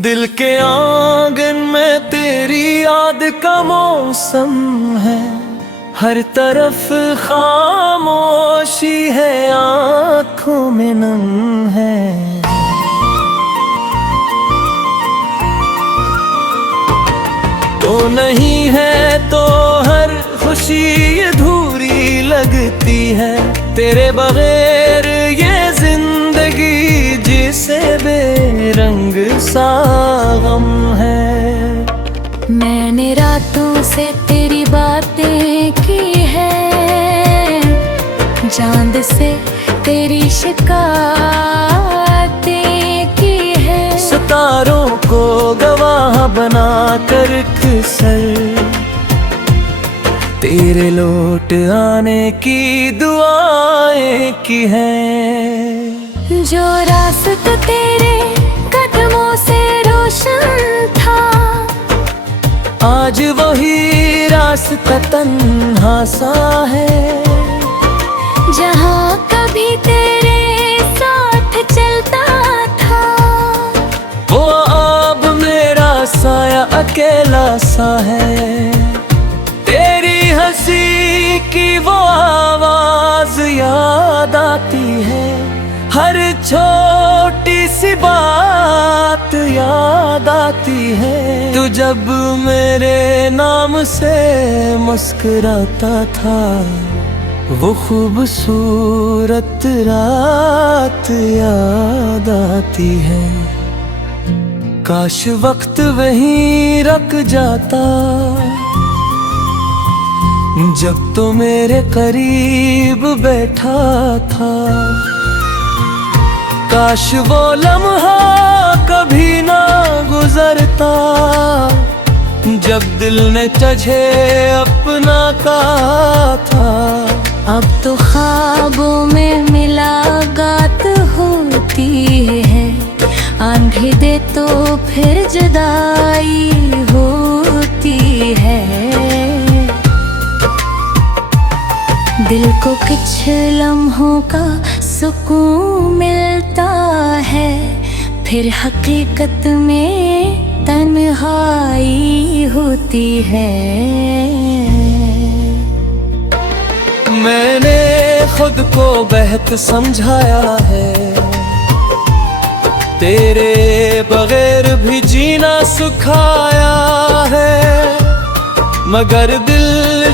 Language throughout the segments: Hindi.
दिल के आंगन में तेरी याद का मौसम है, हर तरफ खामोशी है, आँखों में नम है। तो नहीं है तो हर खुशी अधूरी लगती है, तेरे बगैर ये जिंदगी जिसे बेरंग सा गम है। मैंने रातों से तेरी बातें की है, चांद से तेरी शिकायतें की है, सितारों को गवाह बना कर सर तेरे लौट आने की दुआएं की हैं। जो रास्ता तेरे कदमों से रोशन था, आज वही रास्ता तन्हा सा है। जहाँ कभी तेरे साथ चलता था, वो अब मेरा साया अकेला सा है। तेरी हंसी की वो आवाज याद आती है, हर छोटी सी बात याद आती है। तू जब मेरे नाम से मुस्कुराता था, वो खूबसूरत रात याद आती है। काश वक्त वहीं रुक जाता, जब तो मेरे करीब बैठा था। काश वो लम्हा कभी ना गुजरता, जब दिल ने तुझे अपना कहा था। अब तो ख्वाबों में मुलाकात होती है, आंधी दे तो फिर जुदाई होती है। दिल को कुछ लम्हों का सुकून मिलता है, फिर हकीकत में तन्हाई होती है। मैंने खुद को बेहद समझाया है, तेरे बगैर भी जीना सिखाया है। मगर दिल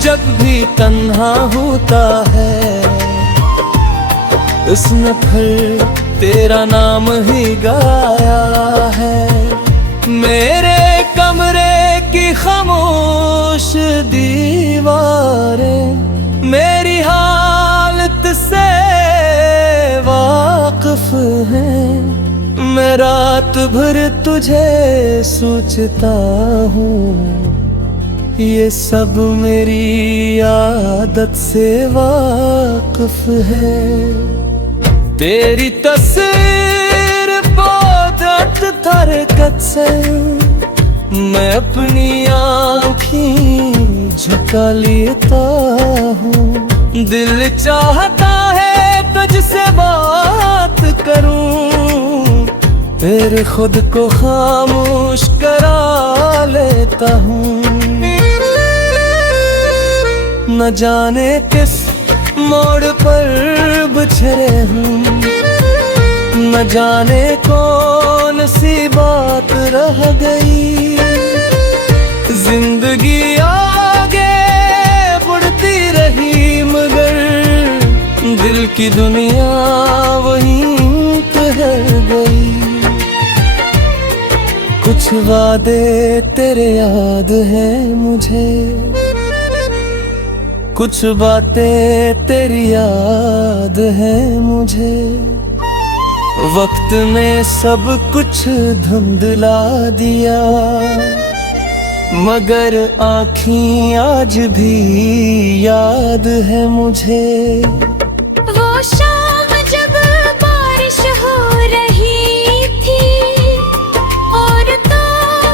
जब भी तन्हा होता है, उसने फिर तेरा नाम ही गाया है। मेरे कमरे की खामोश दीवारें मेरी हालत से वाकिफ हैं। मैं रात भर तुझे सोचता हूँ, ये सब मेरी आदत से वाकिफ है। तेरी तस्वीर बहुत हरकत से मैं अपनी आँखें झुका लेता हूँ। दिल चाहता है तुझसे बात करूँ, फिर खुद को खामोश करा लेता हूँ। न जाने किस मोड़ पर बिछड़े हूँ, न जाने कौन सी बात रह गई। जिंदगी आगे बढ़ती रही, मगर दिल की दुनिया वहीं ठहर गई। कुछ वादे तेरे याद हैं मुझे, कुछ बातें तेरी याद है मुझे। वक्त ने सब कुछ धुंधला दिया, मगर आँखें आज भी याद है मुझे। वो शाम जब बारिश हो रही थी, और तो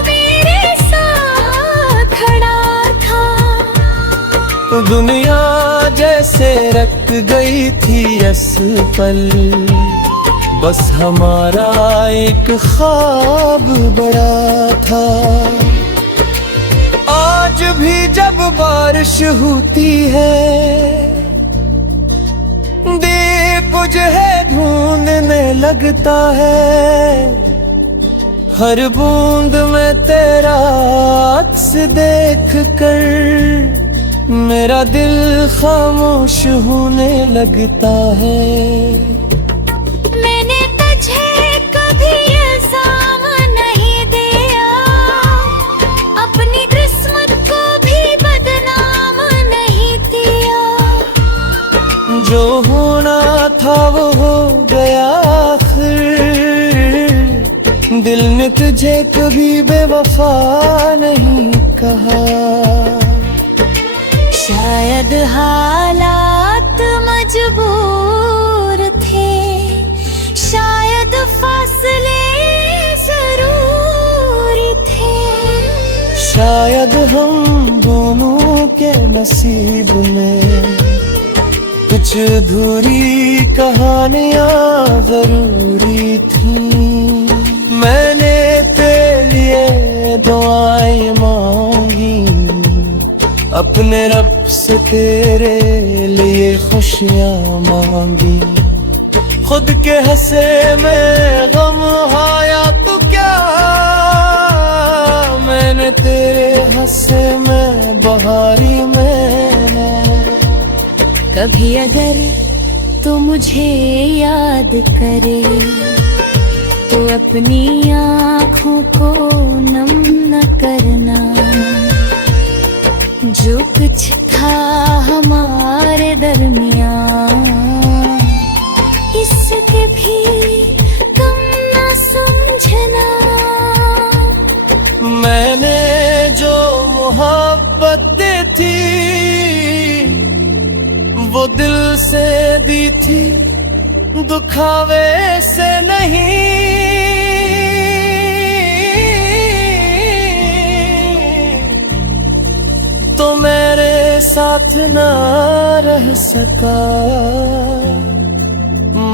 मेरे साथ खड़ा था। दुनिया जैसे रख गई थी इस पल, बस हमारा एक ख्वाब बड़ा था। आज भी जब बारिश होती है, दीप मुझे ढूंढने लगता है। हर बूंद में तेरा अक्स देख कर मेरा दिल खामोश होने लगता है। मैंने तुझे कभी इल्जाम नहीं दिया, अपनी किस्मत को भी बदनाम नहीं किया। जो होना था वो हो गया आखिर, दिल ने तुझे कभी बेवफा नहीं कहा। शायद हालात मजबूर थे, शायद फासले जरूरी थे। शायद हम दोनों के नसीब में कुछ अधूरी कहानियां जरूरी थी। मैंने तेरे लिए दुआएं मांगी, अपने रब से तेरे लिए खुशियां मांगी। खुद के हंसे में गम आया तो क्या, मैंने तेरे हंसे में बहारी में। कभी अगर तू मुझे याद करे तो अपनी आँखों को नम न करना। जो कुछ था हमारे दरमियाँ, इसके भी तुम न समझना। मैंने जो मोहब्बत दी थी वो दिल से दी थी, दुखावे से नहीं। तो मेरे साथ ना रह सका,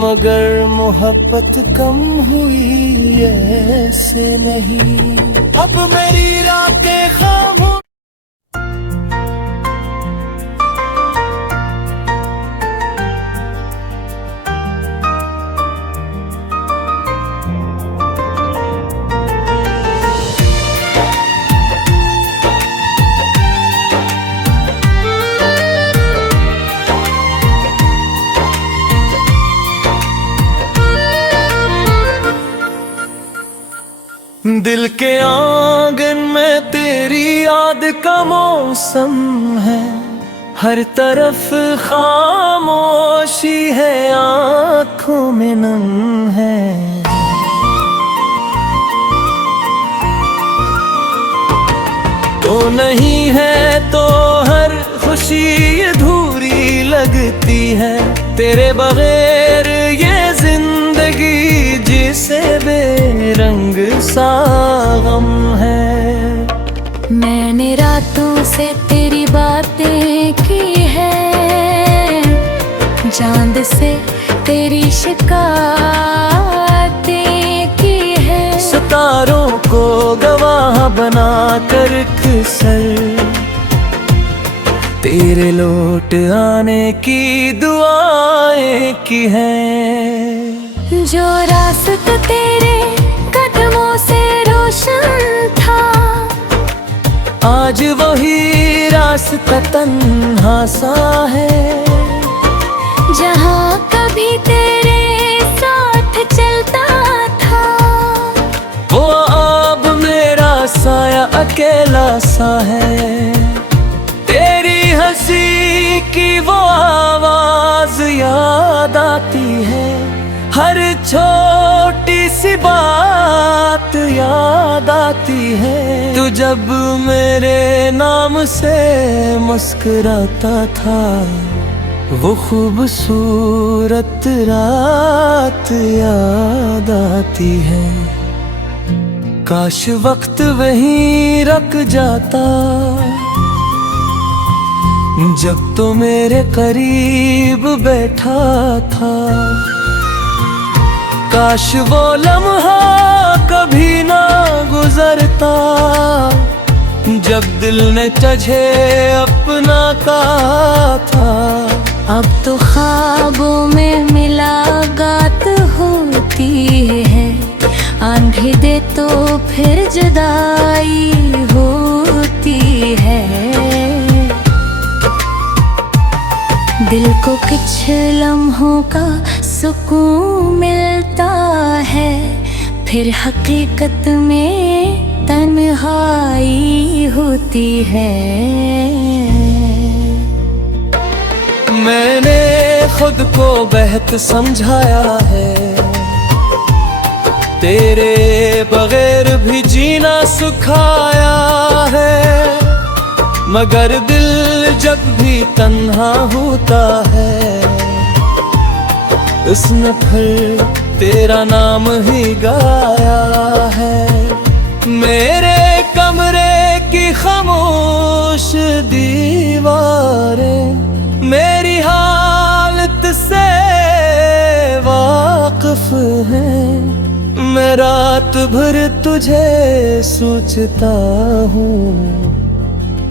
मगर मोहब्बत कम हुई ऐसे नहीं। अब मेरी रातें खामोश दिल के आंगन में तेरी याद का मौसम है। हर तरफ खामोशी है, आंखों में नम है। तो नहीं है तो हर खुशी अधूरी लगती है। तेरे बगैर ये जिंदगी जिसे बेरंग सा गम है। मैंने रातों से तेरी बातें की है, चांद से तेरी शिकायतें की है। सितारों को गवाह बना कर सर तेरे लौट आने की दुआएं की हैं। जो रास्ता तेरे कदमों से रोशन था, आज वही रास्ता तन्हा सा है। जहाँ कभी तेरे साथ चलता था, वो अब मेरा साया अकेला सा है। तेरी हंसी की वो आवाज याद आती है, हर छोटी सी बात याद आती है। तू जब मेरे नाम से मुस्कुराता था, वो खूबसूरत रात याद आती है। काश वक्त वहीं रुक जाता, जब तो मेरे करीब बैठा था। काश वो लम्हा कभी ना गुजरता, जब दिल ने तुझे अपना कहा था। अब तो ख्वाबों में मुलाकात होती है, आंधी दे तो फिर जुदाई होती है। दिल को कुछ लम्हों का सुकून मिलता है, फिर हकीकत में तन्हाई होती है। मैंने खुद को बेहद समझाया है, तेरे बगैर भी जीना सिखाया है। मगर दिल जब भी तन्हा होता है, उसने फिर तेरा नाम ही गाया है। मेरे कमरे की खामोश दीवारें मेरी हालत से वाकिफ हैं। मैं रात भर तुझे सोचता हूँ,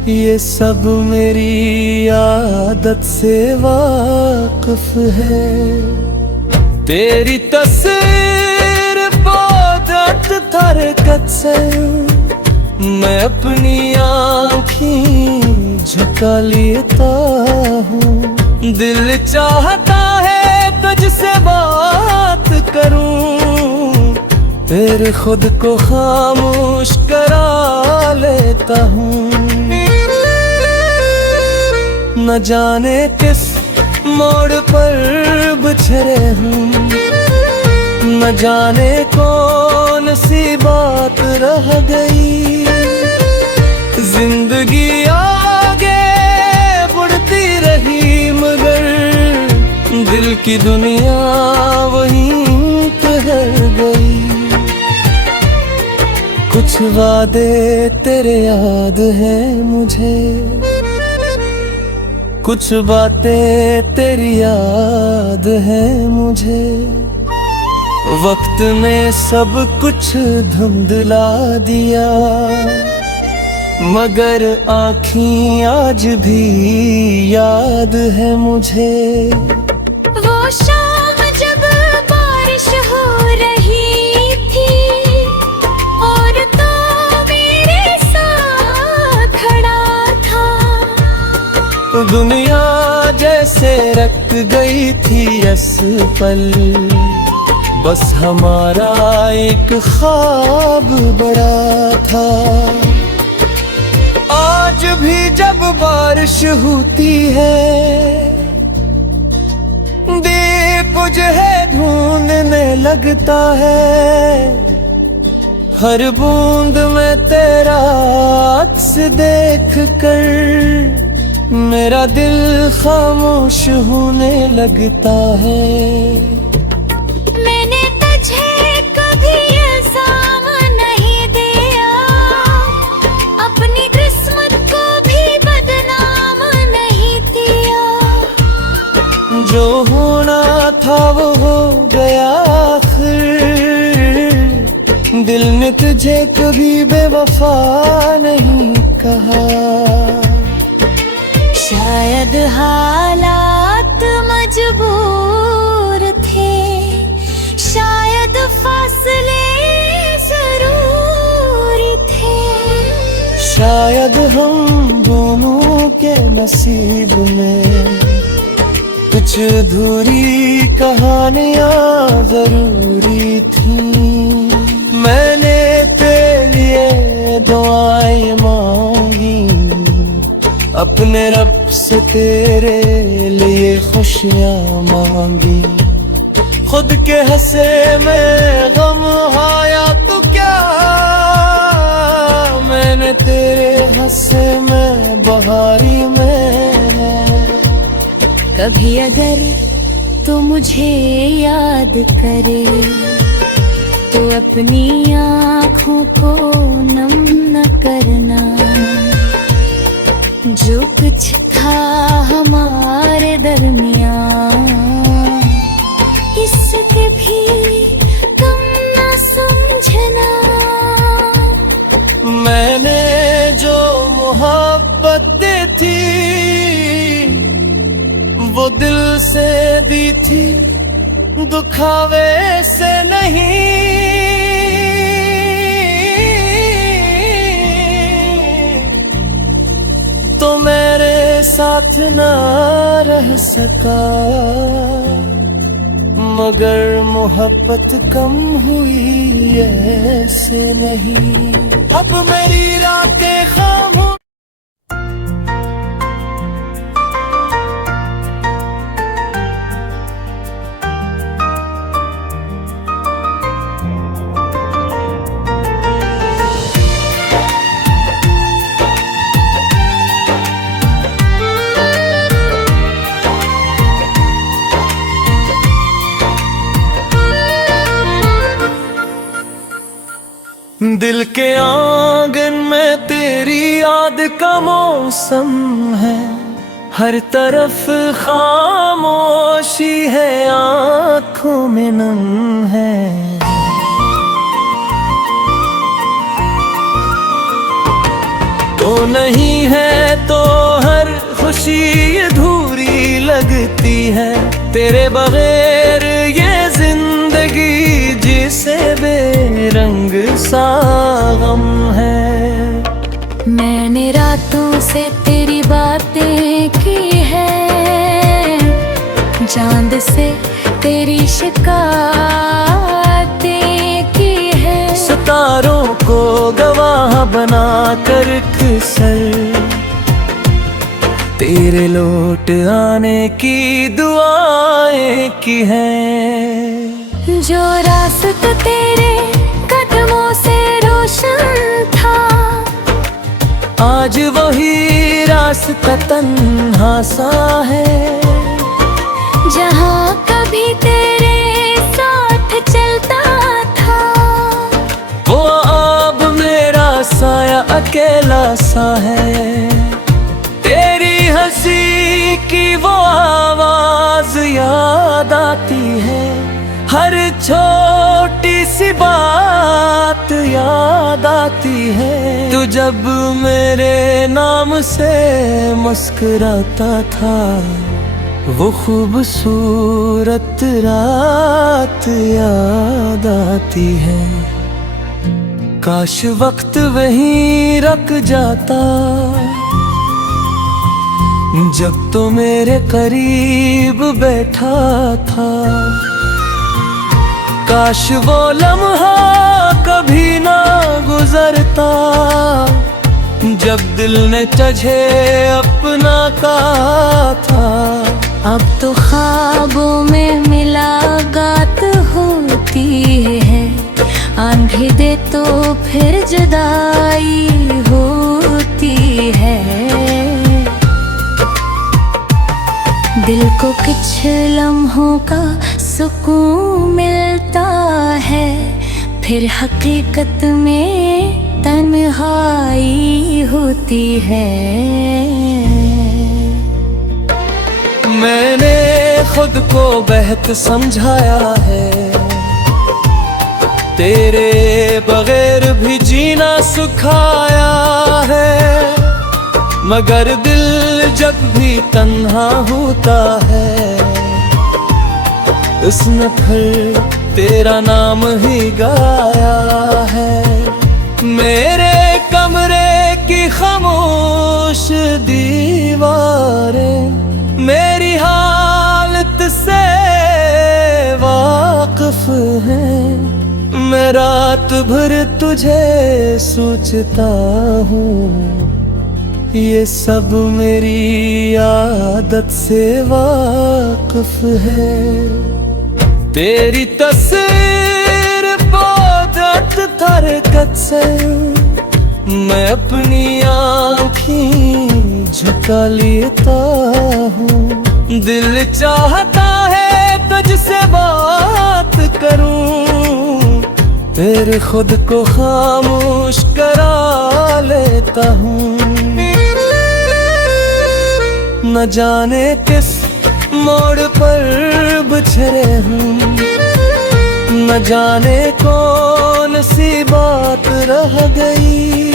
ये सब मेरी आदत से वाकिफ है। तेरी तस्वीर बहुत हरकत से मैं अपनी आँखें झुका लेता हूँ। दिल चाहता है तुझसे बात करूँ, फिर खुद को खामोश करा लेता हूँ। न जाने किस मोड़ पर बिछड़े हूँ, न जाने कौन सी बात रह गई। जिंदगी आगे बढ़ती रही, मगर दिल की दुनिया वहीं ठहर गई। कुछ वादे तेरे याद हैं मुझे, कुछ बातें तेरी याद है मुझे। वक्त ने सब कुछ धुंधला दिया, मगर आँखें आज भी याद है मुझे। वो शाम जब बारिश हो रही थी और तो मेरे साथ खड़ा था। दुनिया जैसे रख गई थी इस पल, बस हमारा एक ख्वाब बड़ा था। आज भी जब बारिश होती है, दीप मुझे ढूंढने लगता है। हर बूंद में तेरा अक्स देख कर मेरा दिल खामोश होने लगता है। मैंने तुझे कभी इल्जाम नहीं दिया, अपनी किस्मत को भी बदनाम नहीं किया। जो होना था वो हो गया आखिर, दिल ने तुझे कभी बेवफा नहीं कहा। शायद हालात मजबूर थे, शायद फासले जरूरी थे। शायद हम दोनों के नसीब में कुछ अधूरी कहानियां जरूरी थी। मैंने तेरे लिए दुआएं मांगी, अपने रब से तेरे लिए खुशियाँ मांगी। खुद के हंसे में गम आया तो क्या, मैंने तेरे हंसे में बहारी में। कभी अगर तो मुझे याद करे, तो अपनी आँखों को नम न करना। जो कुछ था हमारे दरमियाँ, इसके भी ना। मैंने जो मोहब्बत दी थी वो दिल से दी थी, दुखावे से नहीं। तो मेरे साथ ना रह सका, मगर मोहब्बत कम हुई ऐसे नहीं। अब मेरी रातें खामोश। दिल के आंगन में तेरी याद का मौसम है, हर तरफ खामोशी है, आंखों में नम है। तो नहीं है तो हर खुशी अधूरी लगती है, तेरे बगैर ये जिंदगी जिसे बेरंग सा गम है। मैंने रातों से तेरी बातें की है, चांद से तेरी शिकायतें की है। सितारों को गवाह बना कर सर तेरे लौट आने की दुआएं की हैं। जो रास्ता तेरे कदमों से रोशन था, आज वही रास्ता तन्हा सा है। जहाँ कभी तेरे साथ चलता था, वो अब मेरा साया अकेला सा है। तेरी हंसी की वो आवाज याद आती है, हर छोटी सी बात याद आती है। तू जब मेरे नाम से मुस्कुराता था, वो खूबसूरत रात याद आती है। काश वक्त वहीं रुक जाता, जब तो मेरे करीब बैठा था। काश वो लम्हा कभी ना गुजरता, जब दिल ने तुझे अपना कहा था। अब तो ख्वाबों में मुलाकात होती है, आंधी दे तो फिर जुदाई होती है। दिल को कुछ लम्हों का सुकून मिलता है, फिर हकीकत में तन्हाई होती है। मैंने खुद को बेहद समझाया है, तेरे बगैर भी जीना सिखाया है। मगर दिल जब भी तन्हा होता है, उसने फिर तेरा नाम ही गाया है। मेरे कमरे की खामोश दीवारें मेरी हालत से वाकिफ हैं। मैं रात भर तुझे सोचता हूँ, ये सब मेरी आदत से वाकिफ है। तेरी तस्वीर बहुत हरकत से मैं अपनी आँखें झुका लेता हूँ। दिल चाहता है तुझसे बात करूँ, फिर खुद को खामोश करा लेता हूँ। न जाने किस मोड़ पर बिछड़े हूँ, न जाने कौन सी बात रह गई।